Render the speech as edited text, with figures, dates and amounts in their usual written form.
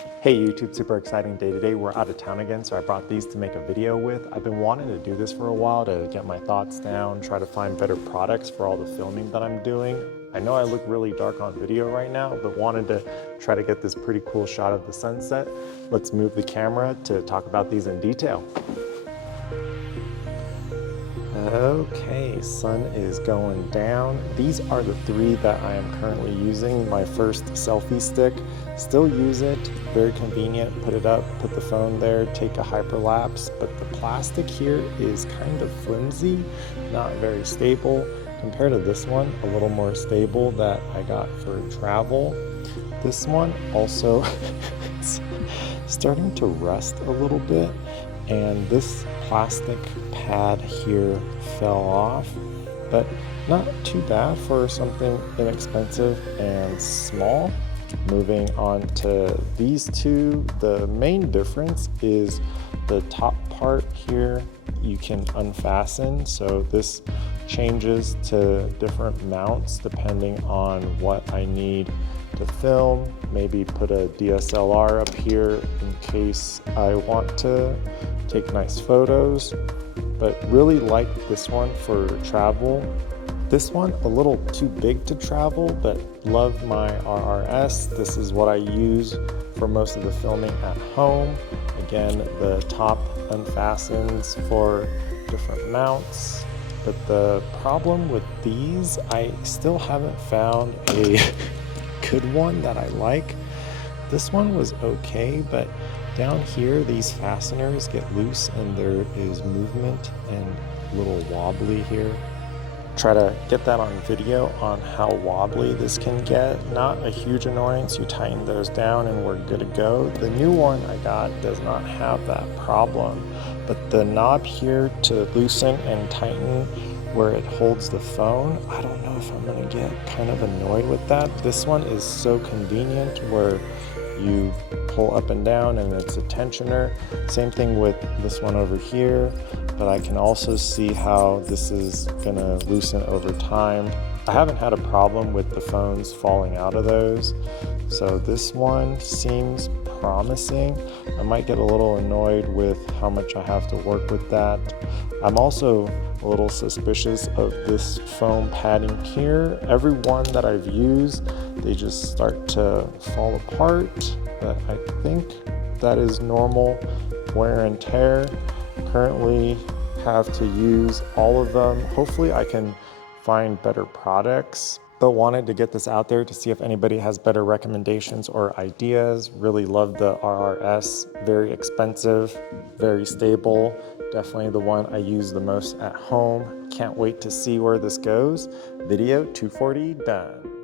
Hey YouTube, super exciting day today. We're out of town again, so I brought these to make a video with. I've been wanting to do this for a while to get my thoughts down, try to find better products for all the filming that I'm doing. I know I look really dark on video right now, but wanted to try to get this pretty cool shot of the sunset. Let's move the camera to talk about these in detail. Okay, sun is going down. These are the three that I am currently using. My first selfie stick. Still use it, very convenient. Put it up, put the phone there, take a hyperlapse, but the plastic here is kind of flimsy, not very stable. Compared to this one, a little more stable that I got for travel. This one also it's starting to rust a little bit, and this plastic pad here fell off, but not too bad for something inexpensive and small. Moving on to these two, the main difference is the top part here you can unfasten, so this changes to different mounts depending on what I need to film. Maybe put a DSLR up here in case I want to take nice photos, but really like this one for travel. This one a little too big to travel, but love my RRS. This is what I use for most of the filming at home. Again, the top unfastens for different mounts, but the problem with these, I still haven't found a good one that I like. This one was okay, but down here these fasteners get loose and there is movement and a little wobbly here. Try to get that on video on how wobbly this can get. Not a huge annoyance, you tighten those down and we're good to go. The new one I got does not have that problem, but the knob here to loosen and tighten where it holds the phone, I don't know if I'm gonna get kind of annoyed with that. This one is so convenient where you pull up and down and it's a tensioner. Same thing with this one over here, but I can also see how this is gonna loosen over time. I haven't had a problem with the phones falling out of those, so this one seems promising. I might get a little annoyed with how much I have to work with that. I'm also a little suspicious of this foam padding here. Every one that I've used, they just start to fall apart, but I think that is normal wear and tear. Currently have to use all of them. Hopefully I can find better products, but wanted to get this out there to see if anybody has better recommendations or ideas. Really love the RRS, very expensive, very stable. Definitely the one I use the most at home. Can't wait to see where this goes. Video 240 done.